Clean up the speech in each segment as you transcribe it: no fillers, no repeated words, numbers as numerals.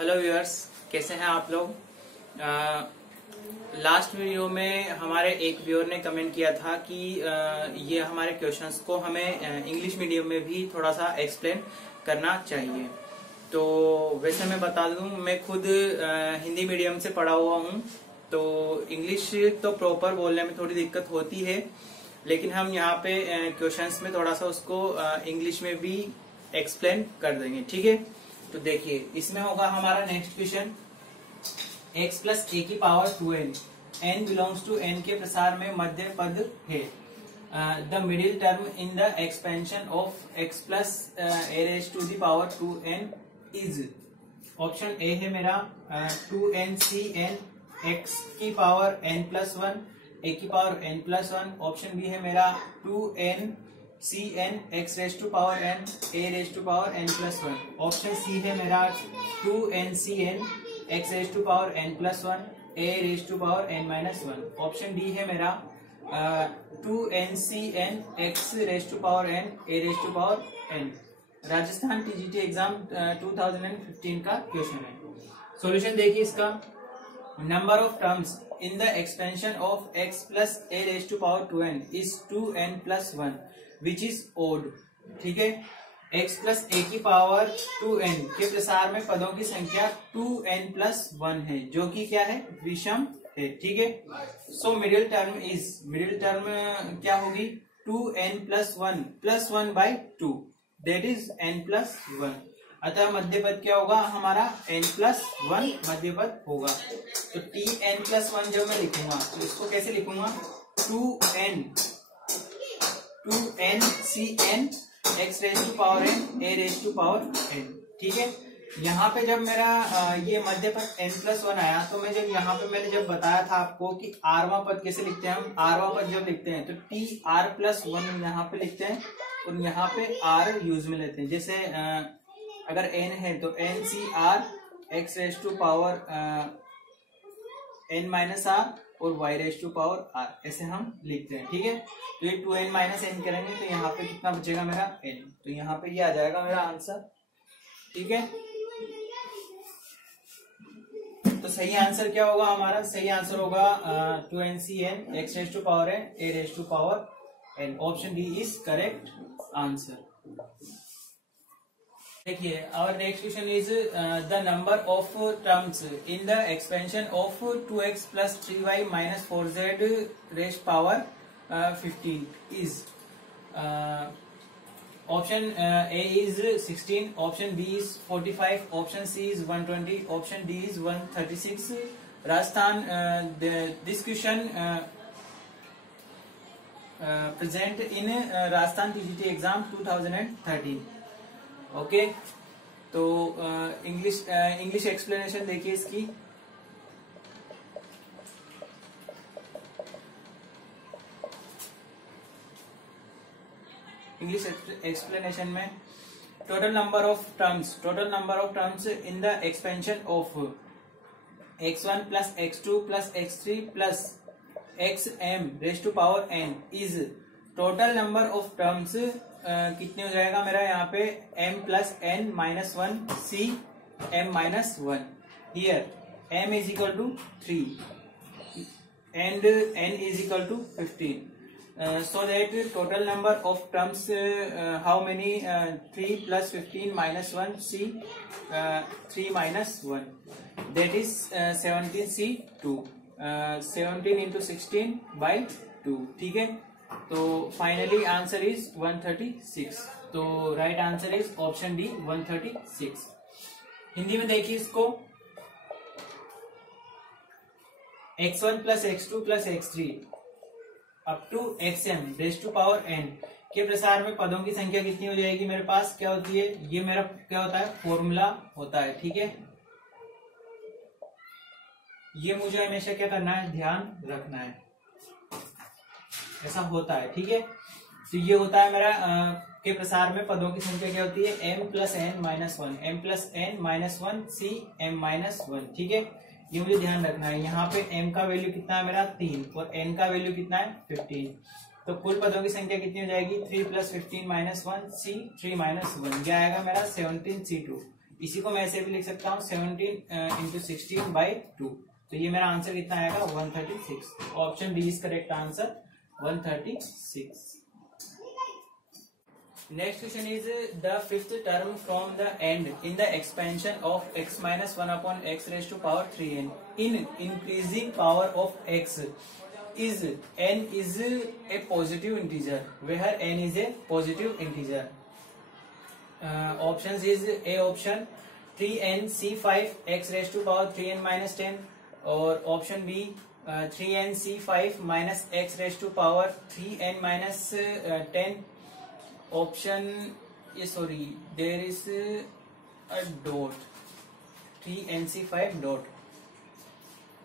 Hello viewers, कैसे हैं आप लोग। लास्ट वीडियो में हमारे एक व्यूअर ने कमेंट किया था कि ये हमारे क्वेश्चंस को हमें इंग्लिश मीडियम में भी थोड़ा सा एक्सप्लेन करना चाहिए। तो वैसे मैं बता दूं, मैं खुद हिंदी मीडियम से पढ़ा हुआ हूं, तो इंग्लिश तो प्रॉपर बोलने में थोड़ी दिक्कत होती है, लेकिन हम यहाँ पे क्वेश्चंस में थोड़ा सा उसको इंग्लिश में भी एक्सप्लेन कर देंगे। ठीक है, तो देखिए इसमें होगा हमारा next question, x plus a की power 2n, n belongs to n के प्रसार में मध्य पद है। The middle term in the expansion of x plus a raise to the power 2n is. Option A है मेरा 2n cn x की पावर n प्लस 1 a की power n plus 1। Option B है मेरा 2n cn x raise to power n a raise to power n plus 1। Option C है मेरा 2n cn x raise to power n plus 1 a raise to power n minus 1। Option D है मेरा 2n cn x raise to power n a raise to power n। Rajasthan TGT exam 2015 का question है। Solution देखिए इसका, number of terms in the expansion of x plus a raise to power 2n is 2n plus 1 which is odd. ठीक है, x plus a की power 2n के प्रसार में पदों की संख्या 2n प्लस 1 है, जो कि क्या है, विषम है। ठीक है, so middle term is, middle term क्या होगी, 2n plus 1 by 2 that is n plus 1। अतः मध्य पद क्या होगा हमारा, n प्लस 1 मध्य पद होगा। तो tn प्लस 1 जब मैं लिखूंगा तो इसको कैसे लिखूंगा, 2n cn x raise to power n a raise to power n। ठीक है, यहाँ पे जब मेरा ये मध्य पद n प्लस 1 आया, तो मैं जब यहाँ पे मैंने जब बताया था आपको कि आरवां पद कैसे लिखते हैं, हम आरवां पद जब लिखते हैं तो t r प्लस 1 यहाँ पे लिखते हैं और यहाँ पे r यूज में लेते हैं। जैसे अगर n है तो n c r x raise to power n minus r और y raise to power r, ऐसे हम लिखते हैं। ठीक है, तो ये 2n माइनस n करेंगे तो यहाँ पे कितना बचेगा मेरा n, तो यहाँ पे ये आ जाएगा मेरा आंसर। ठीक है, तो सही आंसर क्या होगा हमारा, सही आंसर होगा 2n cn x raise to power n a raise to power n। Option D is correct answer. देखिए our next question is the number of terms in the expansion of 2x plus 3y minus 4z raised power 15 is। option A is 16, option B is 45, option C is 120, option D is 136। Rajasthan this question present in Rajasthan TGT exam 2013। Okay, तो English explanation देखिए इसकी। English explanation में total number of terms in the expansion of x1 plus x2 plus x3 plus xm raise to power n is. Total number of terms कितने हो जाएगा मेरा यहाँ पे, m plus n minus 1 c m minus 1। Here m is equal to 3 and n is equal to 15। So that total number of terms how many, 3 plus 15 minus 1 c 3 minus 1 that is 17 c 2 17 into 16 by 2। ठीक है, तो finally answer is 136। तो right answer is option D 136। Hindi में देखिए इसको, x1 plus x2 plus x3 up to xm raise to power n के प्रसार में पदों की संख्या कितनी हो जाएगी मेरे पास, क्या होती है, ये मेरा क्या होता है, फॉर्मूला होता है। ठीक है, ये मुझे हमेशा क्या करना है, ध्यान रखना है, ऐसा होता है। ठीक है, तो ये होता है मेरा के प्रसार में पदों की संख्या क्या होती है, m plus n minus 1 m plus n minus 1 c m minus 1। ठीक है, ये मुझे ध्यान रखना है। यहाँ पे m का वैल्यू कितना है मेरा 3 और n का वैल्यू कितना है 15, तो कुल पदों की संख्या कितनी हो जाएगी, 3 प्लस 15 माइनस 1 c 3 माइनस 1, क्या आएगा मेरा 17 c2। इसी को मैं ऐसे भी लिख सकता हूँ 17 इंटू 16/2। तो ये मेरा आंसर कितना आएगा 136। Option D is correct answer 136। Next question is the fifth term from the end in the expansion of x minus 1 upon x raised to power 3n in increasing power of x is n is a positive integer where n is a positive integer. Options is A option 3n c5 x raised to power 3n minus 10 और option B 3n c5 minus x raised to power 3n minus 10. Option sorry, there is a dot 3nc5 dot.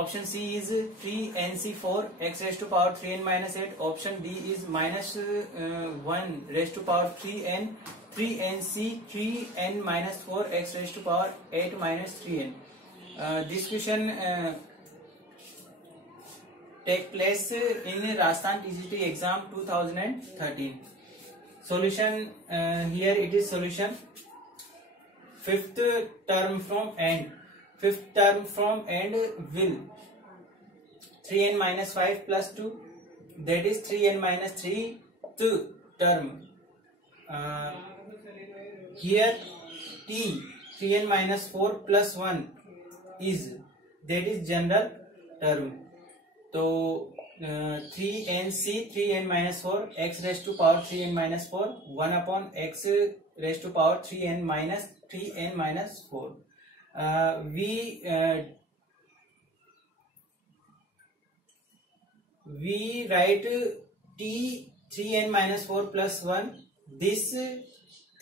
Option C is 3nc4 x raised to power 3n minus 8. Option D is minus 1 raised to power 3n 3nc 3n minus 4 x raised to power 8 minus 3n. This question take place in Rajasthan TGT exam 2013. Solution here it is solution. Fifth term from end. Fifth term from end will 3n minus 5 plus 2, that is 3n minus 3 term. Here t 3n minus 4 plus 1 is, that is general term. तो 3nc 3n minus 4 x raised to power 3n minus 4 1 upon x raised to power 3n minus 4. We write t 3n minus 4 plus 1 this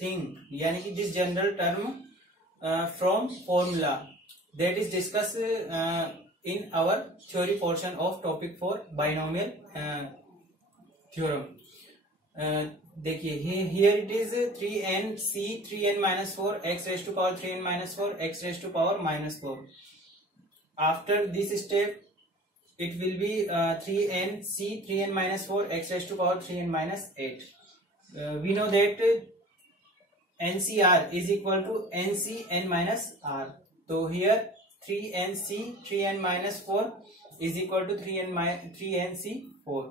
thing, यानी कि this general term from formula that is discussed in our theory portion of topic 4 binomial theorem. देखिए here it is 3nc 3n minus 4 x raised to power 3n minus 4 x raised to power minus 4. After this step it will be 3nc 3n minus 4 x raised to power 3n minus 8. We know that NCR is equal to NC n minus r. So here 3nc 3n minus 4 is equal to 3nc4.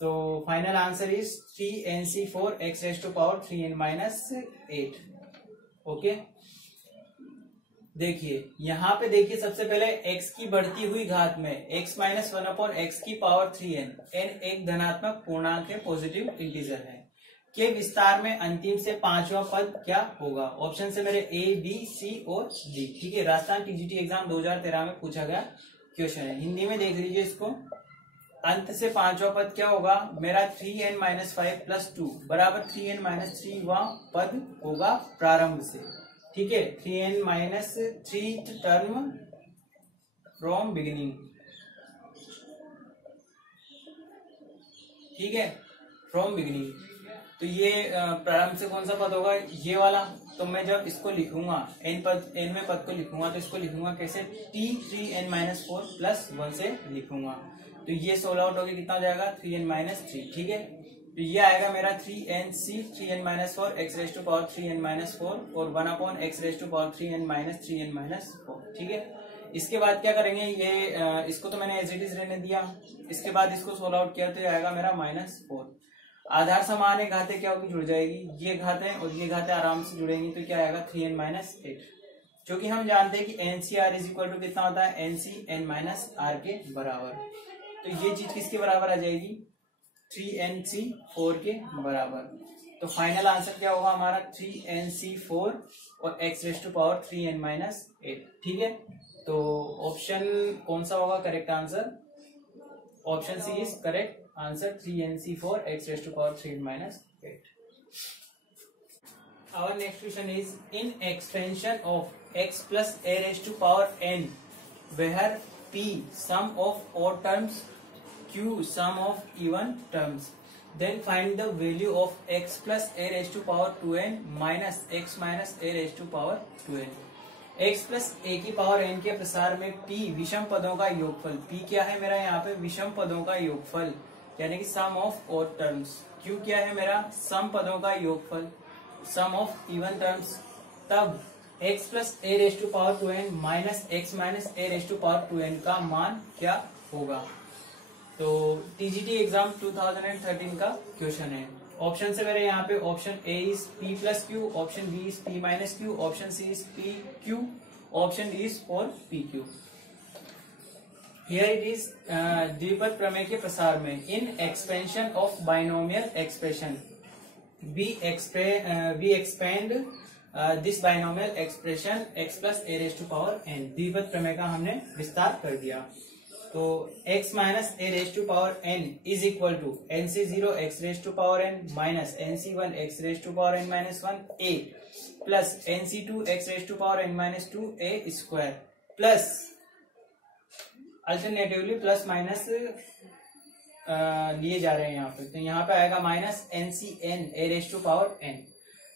तो final answer is 3nc4 x raised to power 3n minus 8. Okay, देखिए यहाँ पे देखिए सबसे पहले x की बढ़ती हुई घात में x माइनस 1 अपॉन x की पावर 3n, n एक धनात्मक पूर्णांक है, पॉजिटिव इंटीजर है, के विस्तार में अंतिम से पांचवा पद क्या होगा? ऑप्शन से मेरे A, B, C और D. ठीक है, राजस्थान टीजीटी एग्जाम 2013 में पूछा गया क्वेश्चन है. हिंदी में देख लीजिए इसको. अंत से पांचवा पद क्या होगा? मेरा 3n माइनस 5 प्लस 2 बराबर 3n माइनस 3वां पद होगा प्रारंभ से. ठीक है, 3n minus 3 term from beginning. ठीक है, फ्रॉम बिगिनिंग. तो ये प्रारंभ से कौन सा पद होगा? ये वाला. तो मैं जब इसको लिखूंगा n में पद को लिखूंगा तो इसको लिखूंगा कैसे? t3n माइनस 4 प्लस 1 से लिखूंगा. तो ये 16 आउट होकर कितना हो जाएगा? 3n minus 3. ठीक है, तो ये आएगा मेरा 3nc 3n minus 4 x raise to power 3n minus 4 और 1 upon x raise to power 3n minus 4. ठीक है, इसके बाद क्या करेंगे? ये इसको तो मैंने एज इट इज रहने दिया. इसके बाद इसको 16 आउट किया तो ये आएगा मेरा -4. आधार समान है, घातें क्या होगी? जुड़ जाएगी. ये घातें और ये घातें आराम से जुड़ेंगी तो क्या आएगा? 3n minus 8. क्योंकि हम जानते हैं कि NCR इज इक्वल टू कितना होता है? NCn माइनस R के बराबर. तो ये चीज किसके बराबर आ जाएगी? 3nc4 के बराबर. तो फाइनल आंसर क्या होगा हमारा? 3nc4 और x raise to power 3n minus 8. ठीक है, तो ऑप्शन कौन सा होगा correct answer? Option C is correct answer, 3nc4 x raised to power 3n minus 8. Our next question is in expansion of x plus a raised to power n, where p sum of odd terms, q sum of even terms, then find the value of x plus a raised to power 2n minus x minus a raised to power 2n. x plus a की power n के प्रसार में p विषम पदों का योगफल. p क्या है मेरा? यहाँ पे विषम पदों का योगफल यानी कि sum of odd terms. q क्या है मेरा? सम पदों का योगफल, सम ऑफ इवन टर्म्स. तब x plus a raise to power 2n minus x minus a raise to power 2n का मान क्या होगा। तो टीजीटी एग्जाम 2013 का क्वेश्चन है। ऑप्शन से मेरे यहाँ पे option A is p plus q, option B is p minus q, option C is p q, option D is for p q. Here it is द्विपद प्रमेय के प्रसार में in expansion of binomial expression we expand this binomial expression x plus a raise to power n। द्विपद प्रमेय का हमने विस्तार कर दिया। तो x minus a raise to power n is equal to nc0 x raise to power n minus nc1 x raise to power n minus 1 a plus nc2 x raise to power n minus 2 a square plus alternatively plus minus लिए जा रहे हैं यहाँ पे। तो यहाँ पे आएगा minus ncn a raise to power n।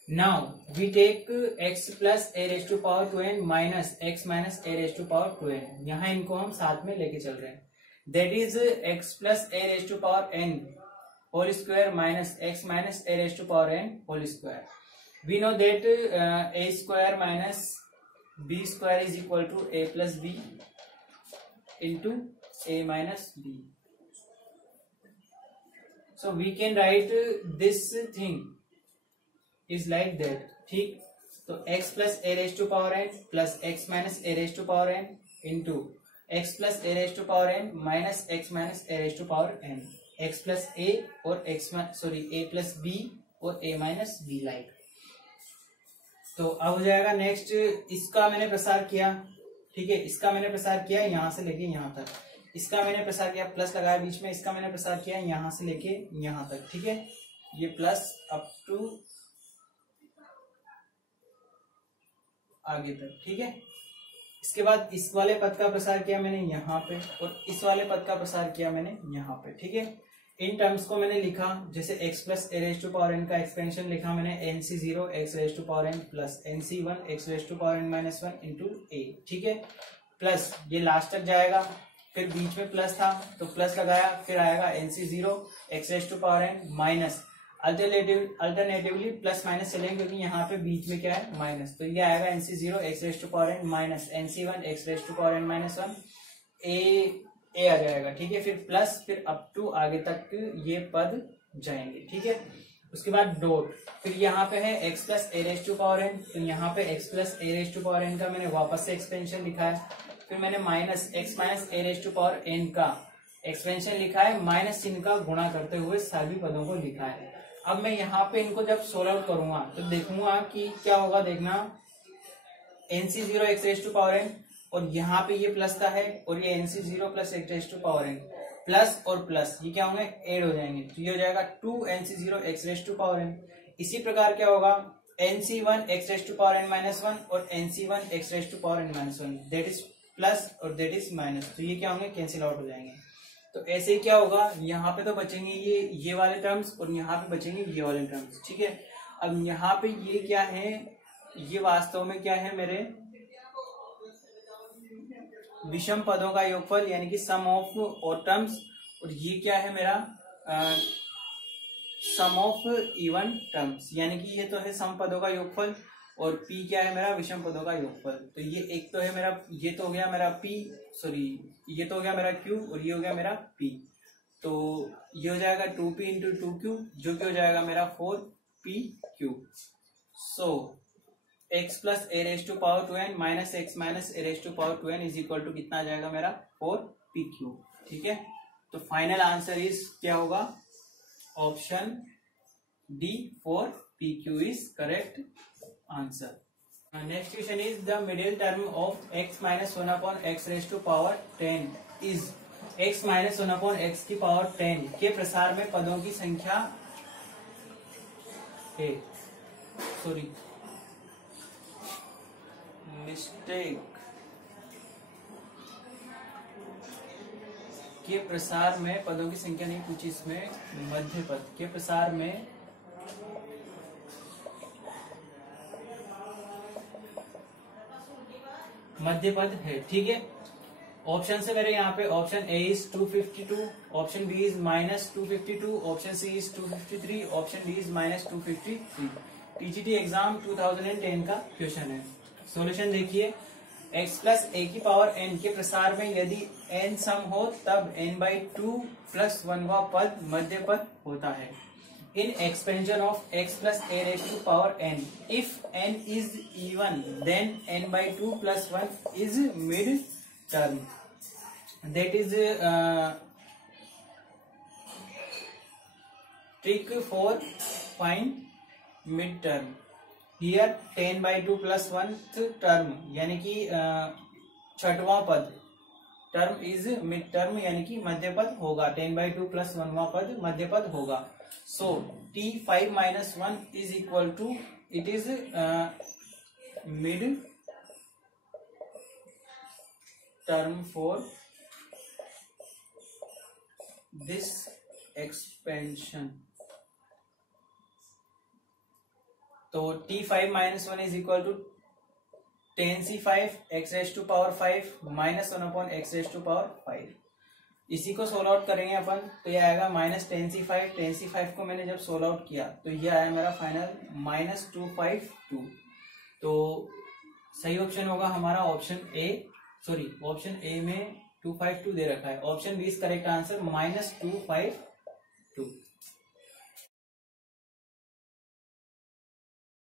Now we take x plus a raise to power 2n minus x minus a raise to power 2n। यहाँ इनको हम साथ में लेके चल रहे हैं। That is x plus a raise to power n whole square minus x minus a raise to power n whole square. We know that a square minus b square is equal to a plus b into a minus b। So we can write this thing is like that. ठीक, तो x plus a raise to power n plus x minus a raise to power n into x plus a raise to power n minus x minus a raise to power n। x plus a और a plus b और a minus b like. तो अब हो जाएगा next, इसका मैंने प्रसार किया। ठीक है, इसका मैंने प्रसार किया यहां से लेके यहां तक, इसका मैंने प्रसार किया, प्लस लगाया बीच में, इसका मैंने प्रसार किया यहां से लेके यहां तक। ठीक है, ये प्लस अप टू आगे तक। ठीक है, इसके बाद इस वाले पद का प्रसार किया मैंने यहाँ पे और इस वाले पद का प्रसार किया मैंने यहाँ पे। ठीक है, इन टर्म्स को मैंने लिखा जैसे x plus a raise to power n का एक्सपेंशन लिखा मैंने nc0 x raise to power n plus nc1 x raise to power n minus 1 into a। ठीक है, प्लस ये लास्ट तक जाएगा, फिर बीच में प्लस था तो प्लस लगाया, फिर आएगा nc0 x raise to power n minus alternatively plus minus चलेंगे क्योंकि यहाँ पे बीच में क्या है माइनस। तो ये आएगा nc0 x raise to power n minus nc1 x raise to power n minus 1 a आ जाएगा। ठीक है, फिर प्लस, फिर अप टू आगे तक ये पद जाएंगे। ठीक है, उसके बाद डॉट, फिर यहाँ पे है x plus a raise to power n, तो यहाँ पे x plus a raise to power n का मैंने वापस से एक्सपेंशन लिखा है। फिर मैंने minus x minus a raise to power n का एक्सपेंशन लिखा है, माइनस चिन्ह का गुणा करते हुए सभी पदों को लिखा है। अब मैं यहाँ पे इनको जब सोल्व आउट करूंगा तो देखूंगा कि क्या होगा। देखना, nc0 x raise to power n और यहाँ पे ये प्लस का है और ये nc0 plus x raise to power n plus और प्लस ये क्या होंगे ऐड हो जाएंगे। तो ये हो जाएगा 2nc0 x raise to power n। इसी प्रकार क्या होगा nc1 x raise to power n minus 1 और nc1 x raise to power n minus 1, that is plus और दैट इज माइनस। तो ये क्या होंगे कैंसिल आउट हो जाएंगे। तो ऐसे ही क्या होगा, यहाँ पे तो बचेंगे ये वाले टर्म्स और यहाँ पे बचेंगे ये वाले टर्म्स। ठीक है, अब यहाँ पे ये क्या है, ये वास्तव में क्या है मेरे विषम पदों का योगफल यानी कि सम ऑफ ऑड टर्म्स, और ये क्या है मेरा सम ऑफ इवन टर्म्स, यानी कि ये तो है सम पदों का योगफल और p क्या है मेरा विषम पदों का योगफल। तो ये एक तो है मेरा, ये तो हो गया मेरा p, ये तो हो गया मेरा q और ये हो गया मेरा p। तो ये हो जाएगा 2p इंटू 2q जो कि हो जाएगा मेरा 4pq। So x plus a raise to power 2n minus x minus a raise to power 2n is equal to कितना आ जाएगा मेरा 4pq। ठीक है, तो फाइनल आंसर इज क्या होगा option D 4pq is correct answer. Next question is the middle term of x minus 1 upon x raise to power 10 is x minus 1 upon x की पावर 10 के प्रसार में पदों की संख्या है। सॉरी मिस्टेक, के प्रसार में पदों की संख्या नहीं पूछी, इसमें मध्य पद के प्रसार में मध्य पद है। ठीक है, ऑप्शन से मेरे यहाँ पे option A is 252, option B is minus 252, option C is 253, option D is minus 253। TGT exam 2010 का क्वेश्चन है। सॉल्यूशन देखिए, x प्लस ए की पावर n के प्रसार में यदि n सम हो तब n/2 प्लस 1वां पद मध्य पद होता है। In expansion of x plus a raise to power n, if n is even then n/2 plus 1 is mid term, that is trick for find mid term. Here 10/2 plus 1 term यानी कि छठवां पद, term is mid term यानी कि मध्य पद होगा। 10/2 plus 1वां पद मध्य पद होगा। So t5 minus 1 is equal to, it is mid term for this expansion. तो t5 minus 1 is equal to 10c5 x raise to power 5 minus 1 upon x raise to power 5। इसी को सोल्व आउट करेंगे अपन, तो ये आएगा minus 10c5। 10c5 को मैंने जब सोल्व आउट किया तो ये आया मेरा फाइनल माइनस 252। तो सही ऑप्शन होगा हमारा option A, sorry option A में 252 दे रखा है, option B is correct answer minus 252।